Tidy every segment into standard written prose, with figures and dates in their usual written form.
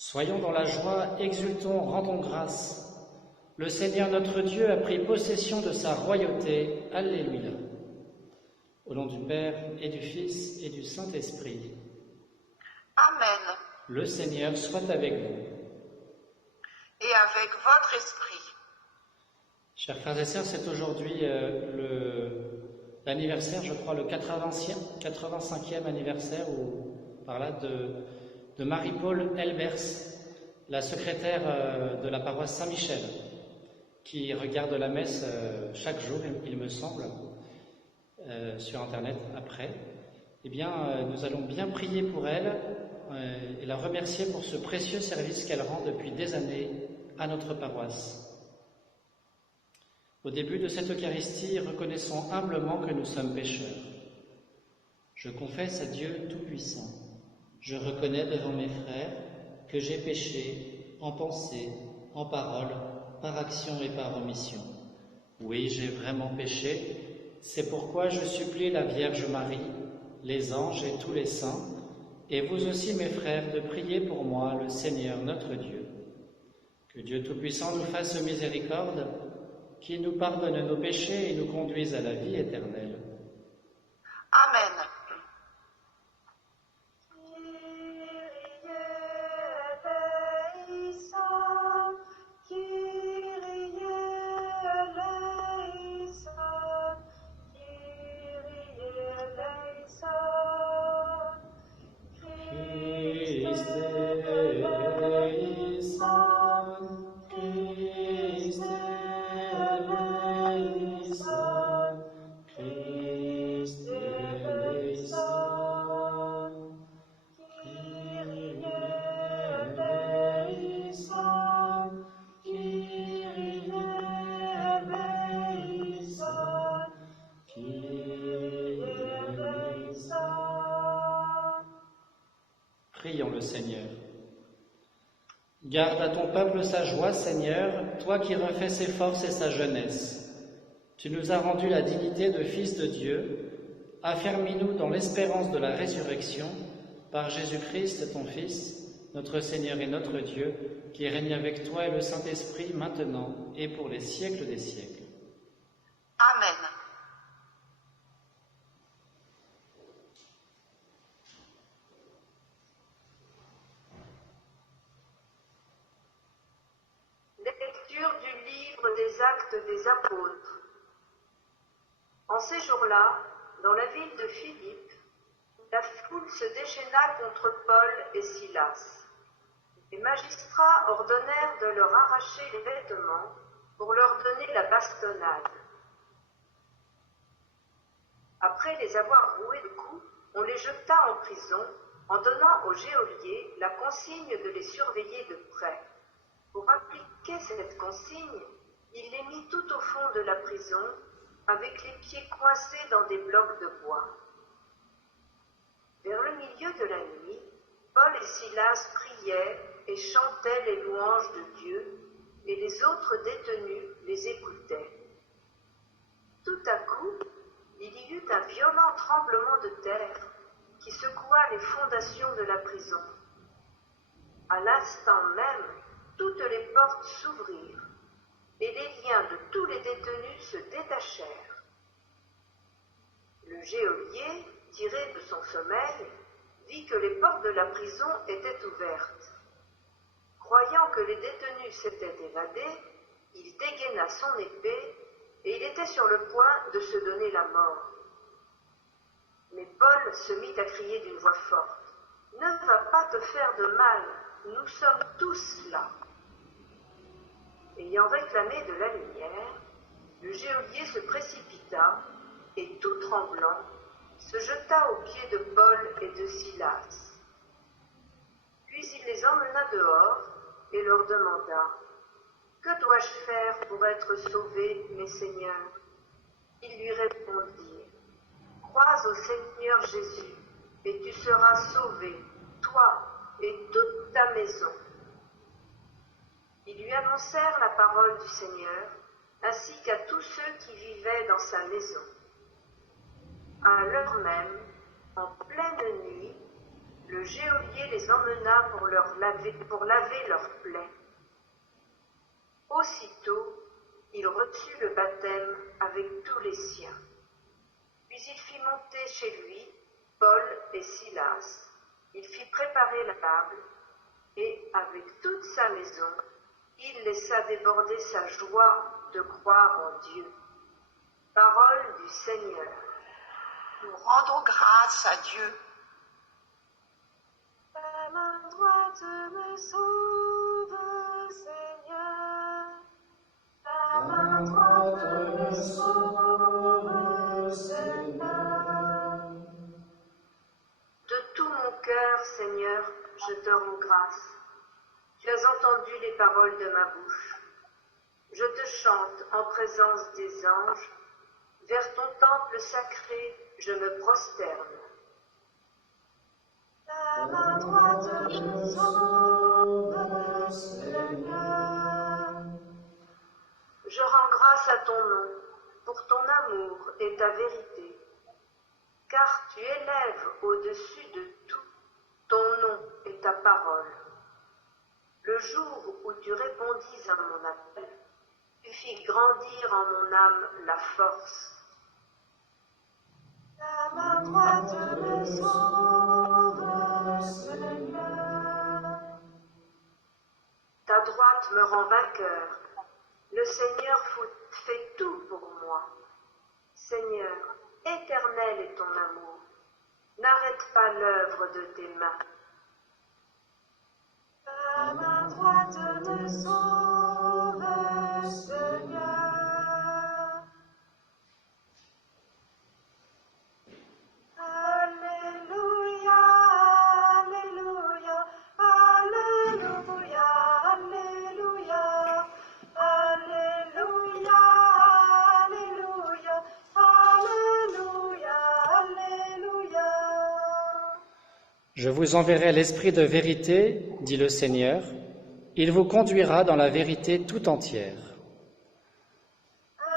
Soyons dans la joie, exultons, rendons grâce. Le Seigneur notre Dieu a pris possession de sa royauté. Alléluia. Au nom du Père et du Fils et du Saint-Esprit. Amen. Le Seigneur soit avec vous. Et avec votre esprit. Chers frères et sœurs, c'est aujourd'hui l'anniversaire, je crois, le 85e anniversaire ou par là de Marie-Paul Elbers, la secrétaire de la paroisse Saint-Michel, qui regarde la messe chaque jour, il me semble, sur Internet après. Eh bien, nous allons bien prier pour elle et la remercier pour ce précieux service qu'elle rend depuis des années à notre paroisse. Au début de cette Eucharistie, reconnaissons humblement que nous sommes pécheurs. Je confesse à Dieu Tout-Puissant. Je reconnais devant mes frères que j'ai péché en pensée, en parole, par action et par omission. Oui, j'ai vraiment péché. C'est pourquoi je supplie la Vierge Marie, les anges et tous les saints, et vous aussi mes frères, de prier pour moi, le Seigneur notre Dieu. Que Dieu Tout-Puissant nous fasse miséricorde, qu'il nous pardonne nos péchés et nous conduise à la vie éternelle. Amen. Prions le Seigneur. Garde à ton peuple sa joie, Seigneur, toi qui refais ses forces et sa jeunesse. Tu nous as rendu la dignité de fils de Dieu. Affermis-nous dans l'espérance de la résurrection par Jésus-Christ, ton Fils, notre Seigneur et notre Dieu, qui règne avec toi et le Saint-Esprit maintenant et pour les siècles des siècles. Amen. Lecture du livre des Actes des Apôtres. En ces jours-là, dans la ville de Philippe, la foule se déchaîna contre Paul et Silas. Les magistrats ordonnèrent de leur arracher les vêtements pour leur donner la bastonnade. Après les avoir roués de coups, on les jeta en prison en donnant aux geôliers la consigne de les surveiller de près. Pour appliquer cette consigne, il les mit tout au fond de la prison, avec les pieds coincés dans des blocs de bois. Vers le milieu de la nuit, Paul et Silas priaient et chantaient les louanges de Dieu, et les autres détenus les écoutaient. Tout à coup, il y eut un violent tremblement de terre qui secoua les fondations de la prison. À l'instant même, toutes les portes s'ouvrirent et les liens de tous les détenus se détachèrent. Le geôlier, tiré de son sommeil, vit que les portes de la prison étaient ouvertes. Croyant que les détenus s'étaient évadés, il dégaina son épée et il était sur le point de se donner la mort. Mais Paul se mit à crier d'une voix forte : « Ne va pas te faire de mal, nous sommes tous là. » Ayant réclamé de la lumière, le geôlier se précipita et, tout tremblant, se jeta aux pieds de Paul et de Silas. Puis il les emmena dehors et leur demanda : « Que dois-je faire pour être sauvé, mes seigneurs ?» Ils lui répondirent : « Crois au Seigneur Jésus, et tu seras sauvé, toi et toute ta maison. » Ils lui annoncèrent la parole du Seigneur, ainsi qu'à tous ceux qui vivaient dans sa maison. À l'heure même, en pleine nuit, le geôlier les emmena pour laver leurs plaies. Aussitôt, il reçut le baptême avec tous les siens. Puis il fit monter chez lui Paul et Silas. Il fit préparer la table et, avec toute sa maison, il laissa déborder sa joie de croire en Dieu. Parole du Seigneur. Nous rendons grâce à Dieu. Ta main droite me sauve, Seigneur. Ta main droite me sauve, Seigneur. De tout mon cœur, Seigneur, je te rends grâce. Tu as entendu les paroles de ma bouche. Je te chante en présence des anges. Vers ton temple sacré, je me prosterne. Ta main droite me sauve, Seigneur. Je rends grâce à ton nom pour ton amour et ta vérité, car tu élèves au-dessus de tout ton nom et ta parole. Le jour où tu répondis à mon appel, tu fis grandir en mon âme la force. Ta main droite me sauve, Seigneur. Ta droite me rend vainqueur. Le Seigneur fait tout pour moi. Seigneur, éternel est ton amour. N'arrête pas l'œuvre de tes mains. Ta main droite me sauve, Seigneur. Alléluia, Alléluia, Alléluia, Alléluia, Alléluia, Alléluia, Alléluia, Alléluia. Je vous enverrai l'Esprit de vérité, dit le Seigneur. Il vous conduira dans la vérité tout entière.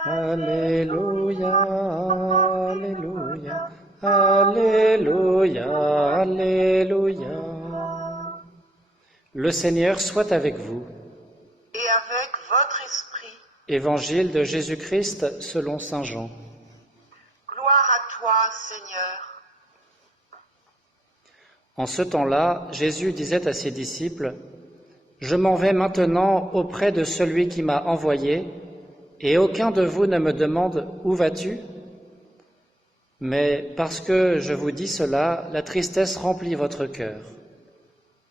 Alléluia, Alléluia, Alléluia, Alléluia. Le Seigneur soit avec vous. Et avec votre esprit. Évangile de Jésus-Christ selon saint Jean. Gloire à toi, Seigneur. En ce temps-là, Jésus disait à ses disciples, « Je m'en vais maintenant auprès de celui qui m'a envoyé, et aucun de vous ne me demande « Où vas-tu » Mais parce que je vous dis cela, la tristesse remplit votre cœur.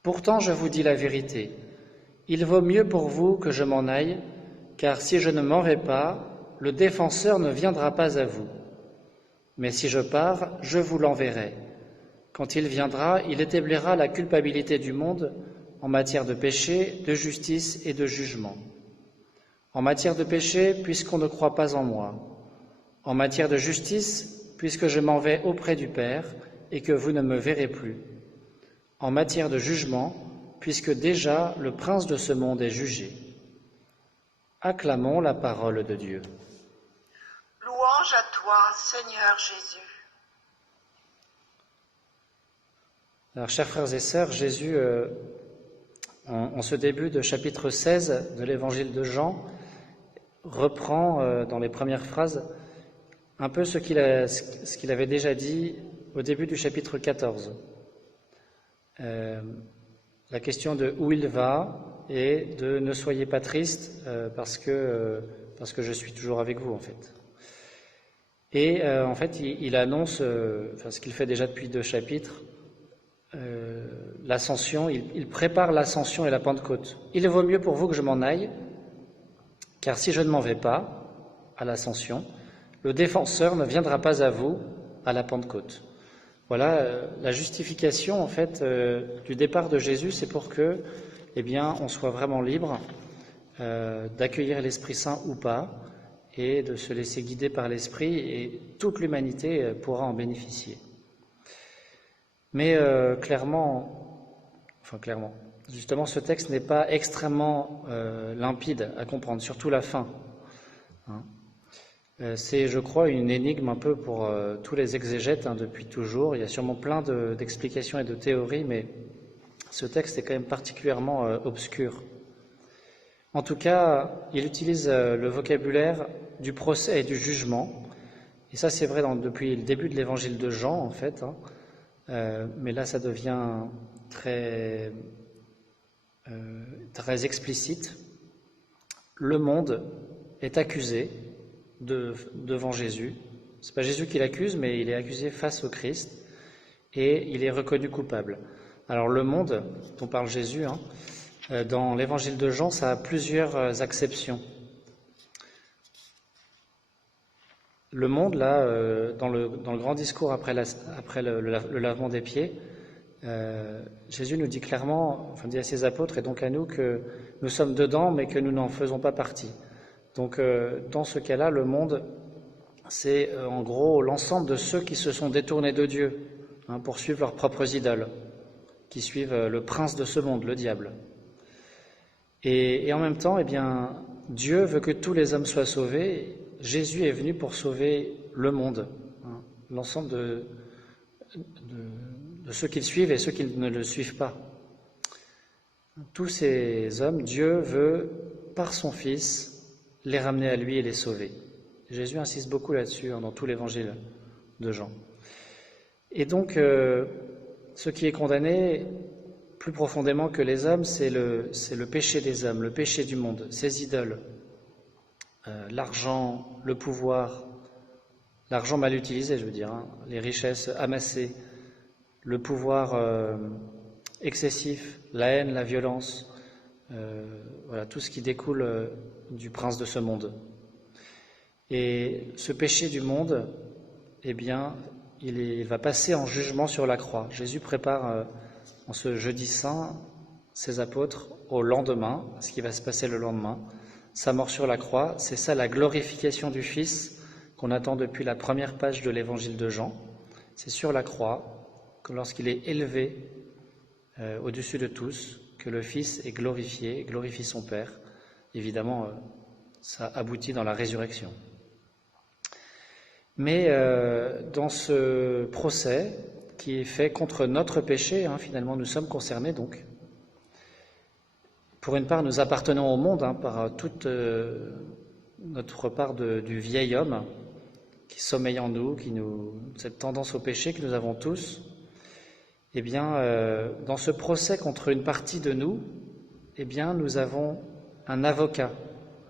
Pourtant, je vous dis la vérité. Il vaut mieux pour vous que je m'en aille, car si je ne m'en vais pas, le défenseur ne viendra pas à vous. Mais si je pars, je vous l'enverrai. Quand il viendra, il établira la culpabilité du monde en matière de péché, de justice et de jugement. En matière de péché, puisqu'on ne croit pas en moi. En matière de justice, puisque je m'en vais auprès du Père et que vous ne me verrez plus. En matière de jugement, puisque déjà le prince de ce monde est jugé. Acclamons la parole de Dieu. Louange à toi, Seigneur Jésus. Alors, chers frères et sœurs, Jésus, en ce début de chapitre 16 de l'évangile de Jean, reprend dans les premières phrases un peu ce qu'il avait déjà dit au début du chapitre 14. La question de où il va et de ne soyez pas tristes parce que je suis toujours avec vous, en fait. Et en fait, il annonce, ce qu'il fait déjà depuis 2 chapitres, l'ascension, il prépare l'ascension et la Pentecôte. Il vaut mieux pour vous que je m'en aille, car si je ne m'en vais pas à l'ascension, le défenseur ne viendra pas à vous à la Pentecôte. Voilà la justification en fait du départ de Jésus, c'est pour que, on soit vraiment libre d'accueillir l'Esprit Saint ou pas, et de se laisser guider par l'Esprit, et toute l'humanité pourra en bénéficier. Mais clairement, justement, ce texte n'est pas extrêmement limpide à comprendre, surtout la fin. C'est, je crois, une énigme un peu pour tous les exégètes depuis toujours. Il y a sûrement plein d'explications et de théories, mais ce texte est quand même particulièrement obscur. En tout cas, il utilise le vocabulaire du procès et du jugement. Et ça, c'est vrai depuis le début de l'évangile de Jean, en fait. Mais là, ça devient très explicite. Le monde est accusé devant Jésus. C'est pas Jésus qui l'accuse, mais il est accusé face au Christ et il est reconnu coupable. Alors le monde dont parle Jésus, dans l'évangile de Jean, ça a plusieurs acceptions. Le monde, là, dans le grand discours après le lavement des pieds, Jésus nous dit clairement, dit à ses apôtres et donc à nous, que nous sommes dedans, mais que nous n'en faisons pas partie. Donc, dans ce cas-là, le monde, c'est en gros l'ensemble de ceux qui se sont détournés de Dieu pour suivre leurs propres idoles, qui suivent le prince de ce monde, le diable. Et en même temps, Dieu veut que tous les hommes soient sauvés. Jésus est venu pour sauver le monde, l'ensemble de ceux qui le suivent et ceux qui ne le suivent pas. Tous ces hommes, Dieu veut, par son Fils, les ramener à lui et les sauver. Jésus insiste beaucoup là-dessus dans tout l'évangile de Jean. Et donc, ce qui est condamné plus profondément que les hommes, c'est le péché des hommes, le péché du monde, ces idoles, l'argent, le pouvoir, l'argent mal utilisé, je veux dire, les richesses amassées, le pouvoir excessif, la haine, la violence, voilà, tout ce qui découle du prince de ce monde. Et ce péché du monde, il va passer en jugement sur la croix. Jésus prépare en ce jeudi saint ses apôtres au lendemain, ce qui va se passer le lendemain, sa mort sur la croix. C'est ça la glorification du Fils qu'on attend depuis la première page de l'évangile de Jean. C'est sur la croix, que lorsqu'il est élevé au-dessus de tous, que le Fils est glorifié, glorifie son Père. Évidemment, ça aboutit dans la résurrection. Mais dans ce procès qui est fait contre notre péché, finalement nous sommes concernés donc. Pour une part, nous appartenons au monde par toute notre part du vieil homme qui sommeille en nous, cette tendance au péché que nous avons tous. Dans ce procès contre une partie de nous, nous avons un avocat.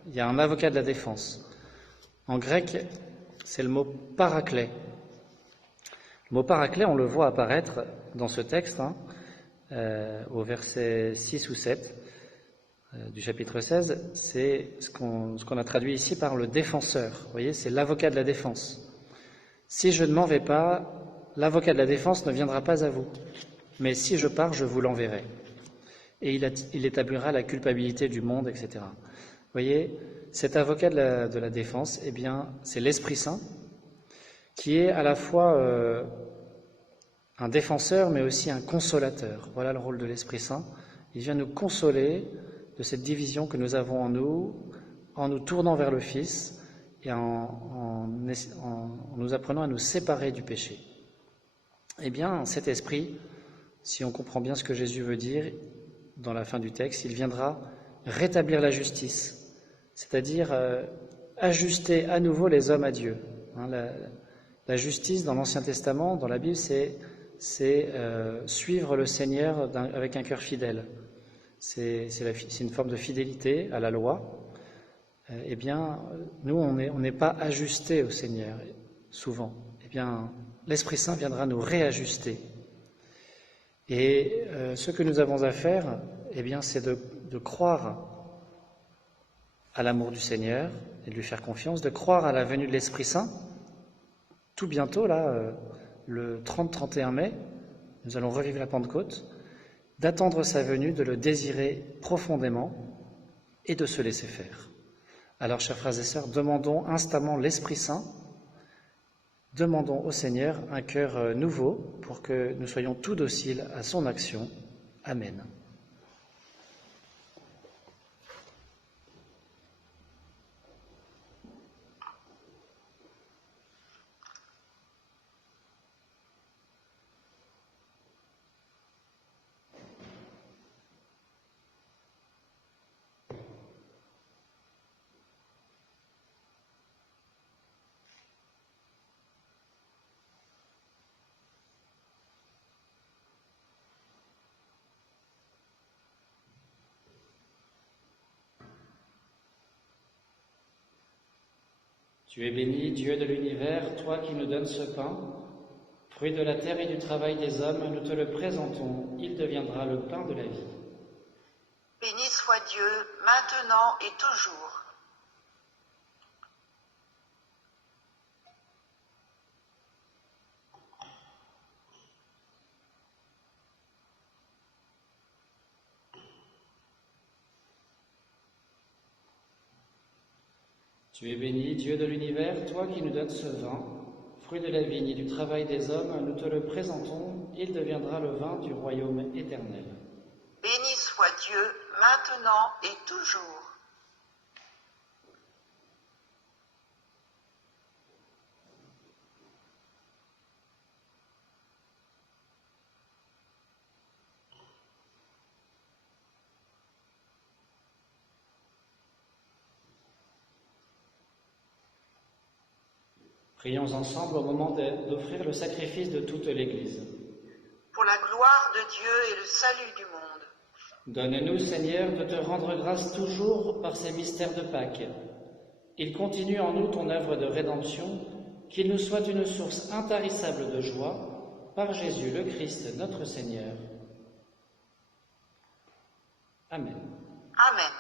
Il y a un avocat de la défense. En grec, c'est le mot paraclet. Le mot paraclet, on le voit apparaître dans ce texte, au verset 6 ou 7 du chapitre 16. C'est ce qu'on a traduit ici par le défenseur. Vous voyez, c'est l'avocat de la défense. Si je ne m'en vais pas, l'avocat de la défense ne viendra pas à vous. Mais si je pars, je vous l'enverrai. Et il établira la culpabilité du monde, etc. Vous voyez, cet avocat de la défense, c'est l'Esprit Saint, qui est à la fois un défenseur, mais aussi un consolateur. Voilà le rôle de l'Esprit Saint. Il vient nous consoler de cette division que nous avons en nous tournant vers le Fils et en nous apprenant à nous séparer du péché. Cet Esprit, si on comprend bien ce que Jésus veut dire dans la fin du texte, il viendra rétablir la justice, c'est-à-dire ajuster à nouveau les hommes à Dieu. La justice dans l'Ancien Testament, dans la Bible, c'est suivre le Seigneur avec un cœur fidèle. C'est une forme de fidélité à la loi. Nous, on n'est pas ajustés au Seigneur, souvent. L'Esprit Saint viendra nous réajuster. Et ce que nous avons à faire, c'est de croire à l'amour du Seigneur et de lui faire confiance, de croire à la venue de l'Esprit Saint. Tout bientôt, là, le 30-31 mai, nous allons revivre la Pentecôte, d'attendre sa venue, de le désirer profondément et de se laisser faire. Alors, chers frères et sœurs, demandons instamment l'Esprit Saint, demandons au Seigneur un cœur nouveau pour que nous soyons tout dociles à son action. Amen. Tu es béni, Dieu de l'univers, toi qui nous donnes ce pain, fruit de la terre et du travail des hommes, nous te le présentons, il deviendra le pain de la vie. Béni soit Dieu, maintenant et toujours. Tu es béni, Dieu de l'univers, toi qui nous donnes ce vin, fruit de la vigne et du travail des hommes, nous te le présentons, il deviendra le vin du royaume éternel. Béni soit Dieu, maintenant et toujours. Prions ensemble au moment d'offrir le sacrifice de toute l'Église. Pour la gloire de Dieu et le salut du monde. Donne-nous, Seigneur, de te rendre grâce toujours par ces mystères de Pâques. Il continue en nous ton œuvre de rédemption, qu'il nous soit une source intarissable de joie, par Jésus le Christ, notre Seigneur. Amen. Amen.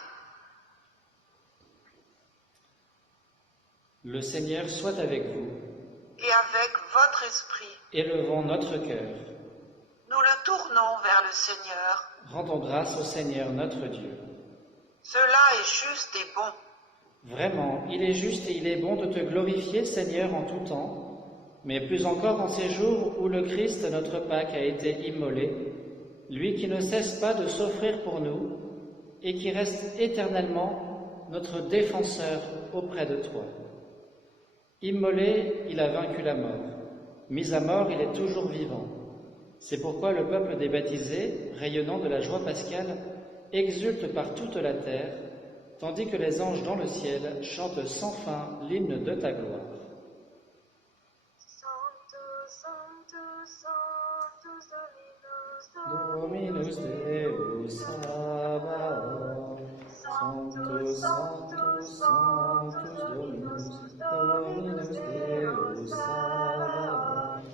Le Seigneur soit avec vous. Et avec votre esprit. Élevons notre cœur. Nous le tournons vers le Seigneur. Rendons grâce au Seigneur notre Dieu. Cela est juste et bon. Vraiment, il est juste et il est bon de te glorifier, Seigneur, en tout temps, mais plus encore en ces jours où le Christ, notre Pâque, a été immolé, lui qui ne cesse pas de s'offrir pour nous et qui reste éternellement notre défenseur auprès de toi. Immolé, il a vaincu la mort. Mis à mort, il est toujours vivant. C'est pourquoi le peuple des baptisés, rayonnant de la joie pascale, exulte par toute la terre, tandis que les anges dans le ciel chantent sans fin l'hymne de ta gloire. Dominus Deus Sabaoth, Sanctus, Sanctus, Sanctus Dominus Deus Sabaoth,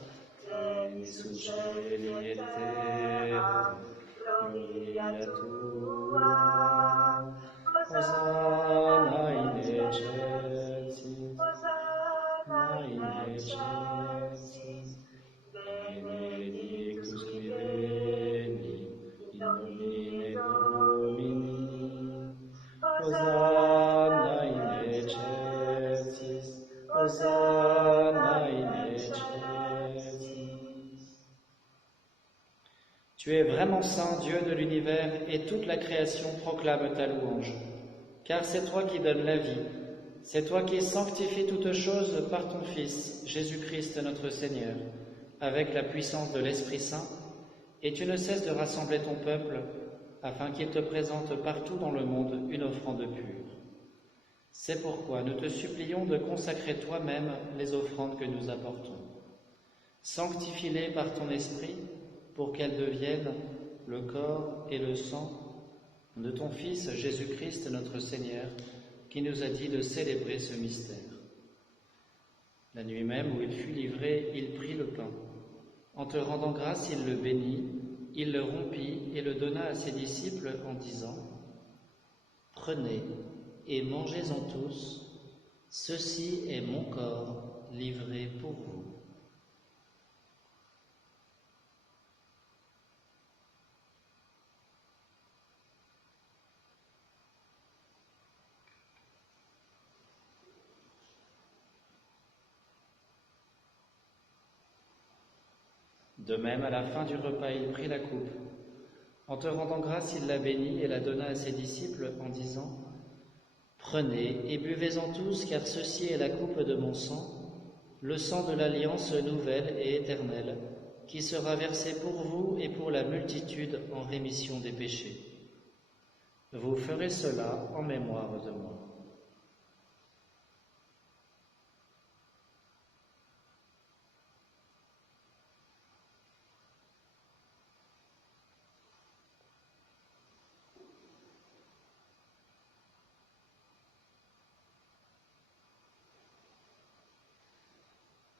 Tenis in cieli et terra, gloria tua, Hosanna in excelsis, Hosanna in excelsis, Benedictus qui veni, in nomine Domini, Hosanna in excelsis, Hosanna in excelsis. Tu es vraiment saint, Dieu de l'univers, et toute la création proclame ta louange. Car c'est toi qui donnes la vie, c'est toi qui sanctifies toutes choses par ton Fils, Jésus-Christ notre Seigneur, avec la puissance de l'Esprit Saint, et tu ne cesses de rassembler ton peuple, afin qu'il te présente partout dans le monde une offrande pure. C'est pourquoi nous te supplions de consacrer toi-même les offrandes que nous apportons. Sanctifie-les par ton Esprit, pour qu'elles deviennent le corps et le sang de ton Fils Jésus-Christ notre Seigneur, qui nous a dit de célébrer ce mystère. La nuit même où il fut livré, il prit le pain. En te rendant grâce, il le bénit, il le rompit et le donna à ses disciples en disant : « Prenez et mangez-en tous, ceci est mon corps livré pour vous. » De même, à la fin du repas, il prit la coupe. En te rendant grâce, il la bénit et la donna à ses disciples en disant : « Prenez et buvez-en tous, car ceci est la coupe de mon sang, le sang de l'alliance nouvelle et éternelle, qui sera versé pour vous et pour la multitude en rémission des péchés. Vous ferez cela en mémoire de moi. »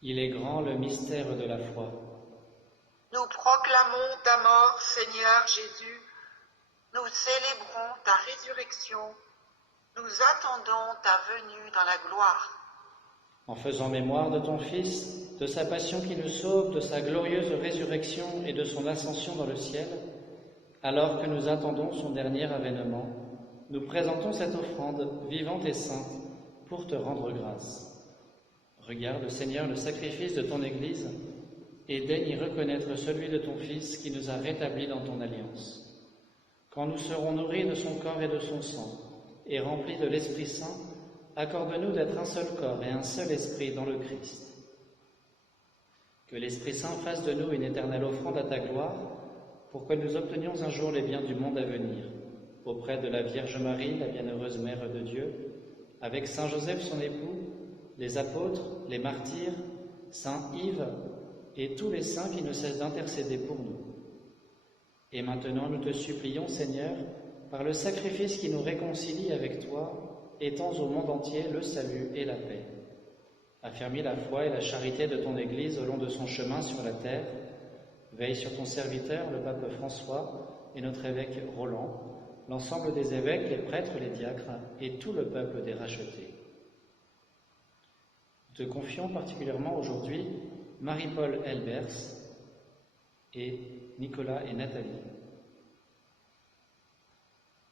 Il est grand le mystère de la foi. Nous proclamons ta mort, Seigneur Jésus. Nous célébrons ta résurrection. Nous attendons ta venue dans la gloire. En faisant mémoire de ton Fils, de sa passion qui nous sauve, de sa glorieuse résurrection et de son ascension dans le ciel, alors que nous attendons son dernier avènement, nous présentons cette offrande vivante et sainte pour te rendre grâce. Regarde, Seigneur, le sacrifice de ton Église et daigne y reconnaître celui de ton Fils qui nous a rétablis dans ton alliance. Quand nous serons nourris de son corps et de son sang et remplis de l'Esprit Saint, accorde-nous d'être un seul corps et un seul esprit dans le Christ. Que l'Esprit Saint fasse de nous une éternelle offrande à ta gloire pour que nous obtenions un jour les biens du monde à venir, auprès de la Vierge Marie, la bienheureuse Mère de Dieu, avec Saint Joseph son époux, les apôtres, les martyrs, Saint Yves et tous les saints qui ne cessent d'intercéder pour nous. Et maintenant nous te supplions, Seigneur, par le sacrifice qui nous réconcilie avec toi, étends au monde entier le salut et la paix. Affermis la foi et la charité de ton Église au long de son chemin sur la terre. Veille sur ton serviteur, le pape François, et notre évêque Roland, l'ensemble des évêques, les prêtres, les diacres, et tout le peuple des rachetés. Nous te confions particulièrement aujourd'hui Marie-Paul Elbers et Nicolas et Nathalie.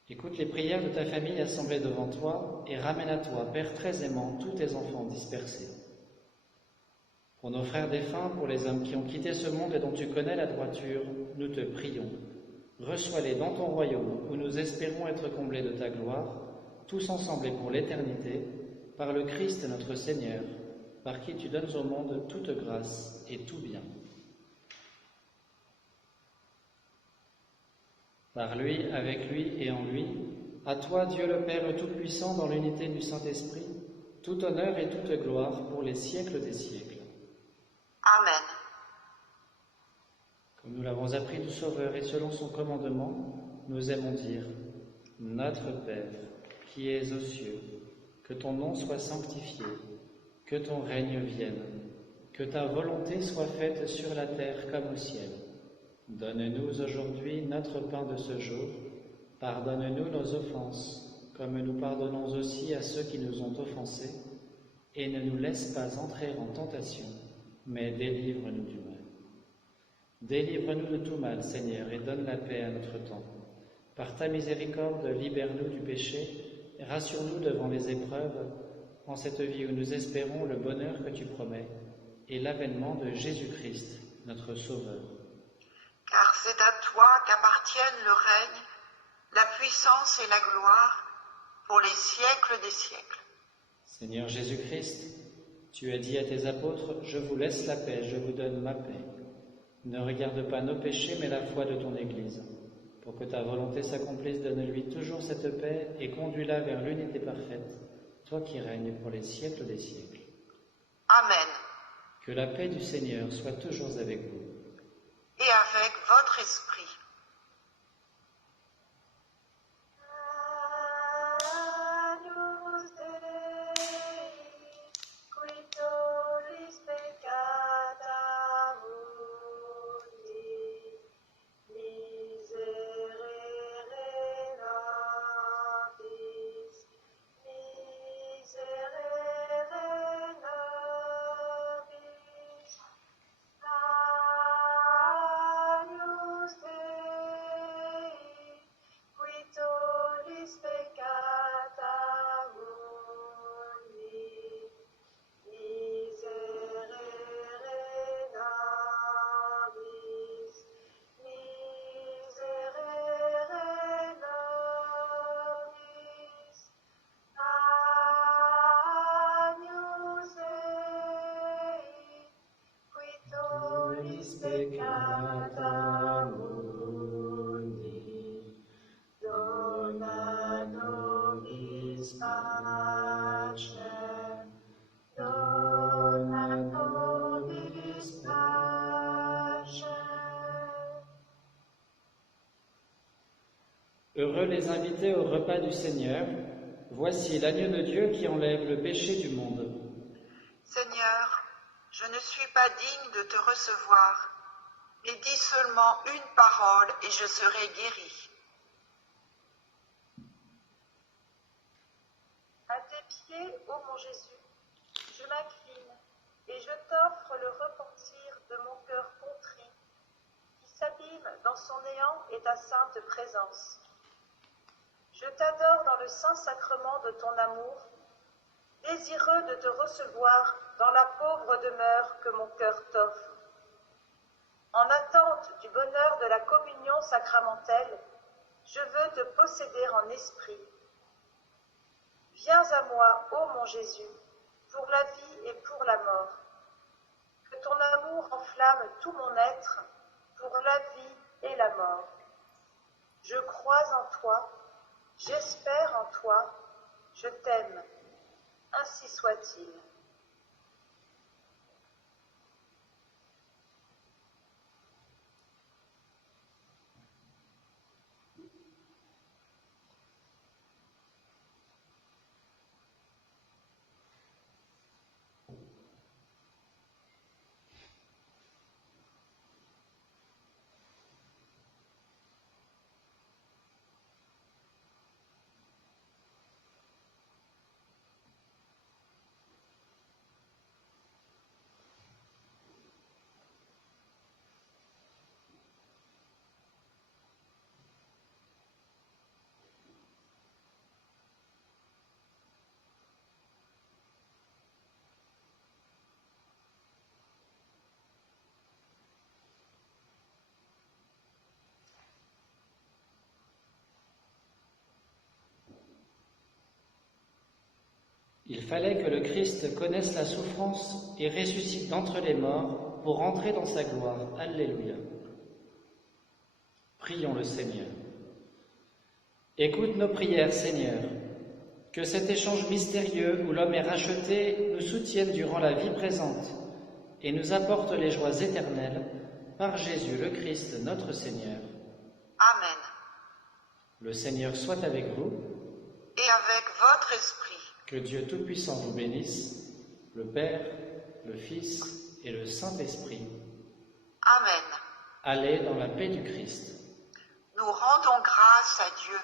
Écoute les prières de ta famille assemblée devant toi et ramène à toi, Père très aimant, tous tes enfants dispersés. Pour nos frères défunts, pour les hommes qui ont quitté ce monde et dont tu connais la droiture, nous te prions. Reçois-les dans ton royaume où nous espérons être comblés de ta gloire, tous ensemble et pour l'éternité, par le Christ notre Seigneur, par qui tu donnes au monde toute grâce et tout bien. Par lui, avec lui et en lui, à toi, Dieu le Père Tout-Puissant, dans l'unité du Saint-Esprit, tout honneur et toute gloire pour les siècles des siècles. Amen. Comme nous l'avons appris du Sauveur et selon son commandement, nous aimons dire « Notre Père, qui es aux cieux, que ton nom soit sanctifié, que ton règne vienne, que ta volonté soit faite sur la terre comme au ciel. Donne-nous aujourd'hui notre pain de ce jour. Pardonne-nous nos offenses, comme nous pardonnons aussi à ceux qui nous ont offensés. Et ne nous laisse pas entrer en tentation, mais délivre-nous du mal. Délivre-nous de tout mal, Seigneur, et donne la paix à notre temps. Par ta miséricorde, libère-nous du péché, et rassure-nous devant les épreuves, en cette vie où nous espérons le bonheur que tu promets, et l'avènement de Jésus-Christ, notre Sauveur. Car c'est à toi qu'appartiennent le règne, la puissance et la gloire, pour les siècles des siècles. Seigneur Jésus-Christ, tu as dit à tes apôtres, « Je vous laisse la paix, je vous donne ma paix. » Ne regarde pas nos péchés, mais la foi de ton Église. Pour que ta volonté s'accomplisse, donne-lui toujours cette paix et conduis-la vers l'unité parfaite, toi qui règnes pour les siècles des siècles. Amen. Que la paix du Seigneur soit toujours avec vous. Et avec votre esprit. Peccata mundi, dona nobis pacem, dona nobis pacem. Heureux les invités au repas du Seigneur, voici l'agneau de Dieu qui enlève le péché du monde. Seigneur, Je ne suis pas digne de te recevoir, mais dis seulement une parole et je serai guéri. À tes pieds, ô mon Jésus, je m'incline et je t'offre le repentir de mon cœur contrit, qui s'abîme dans son néant et ta sainte présence. Je t'adore dans le saint sacrement de ton amour, désireux de te recevoir dans la pauvre demeure que mon cœur t'offre. En attente du bonheur de la communion sacramentelle, je veux te posséder en esprit. Viens à moi, ô mon Jésus, pour la vie et pour la mort. Que ton amour enflamme tout mon être, pour la vie et la mort. Je crois en toi, j'espère en toi, je t'aime. Ainsi soit-il. Il fallait que le Christ connaisse la souffrance et ressuscite d'entre les morts pour entrer dans sa gloire. Alléluia. Prions le Seigneur. Écoute nos prières, Seigneur. Que cet échange mystérieux où l'homme est racheté nous soutienne durant la vie présente et nous apporte les joies éternelles par Jésus le Christ, notre Seigneur. Amen. Le Seigneur soit avec vous. Et avec votre esprit. Que Dieu Tout-Puissant vous bénisse, le Père, le Fils et le Saint-Esprit. Amen. Allez dans la paix du Christ. Nous rendons grâce à Dieu.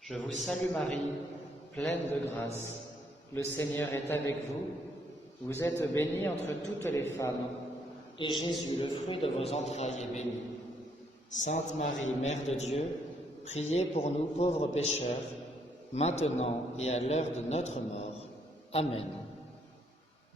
Je vous salue Marie, pleine de grâce. Le Seigneur est avec vous. Vous êtes bénie entre toutes les femmes, et Jésus, le fruit de vos entrailles, est béni. Sainte Marie, Mère de Dieu, priez pour nous pauvres pécheurs, maintenant et à l'heure de notre mort. Amen.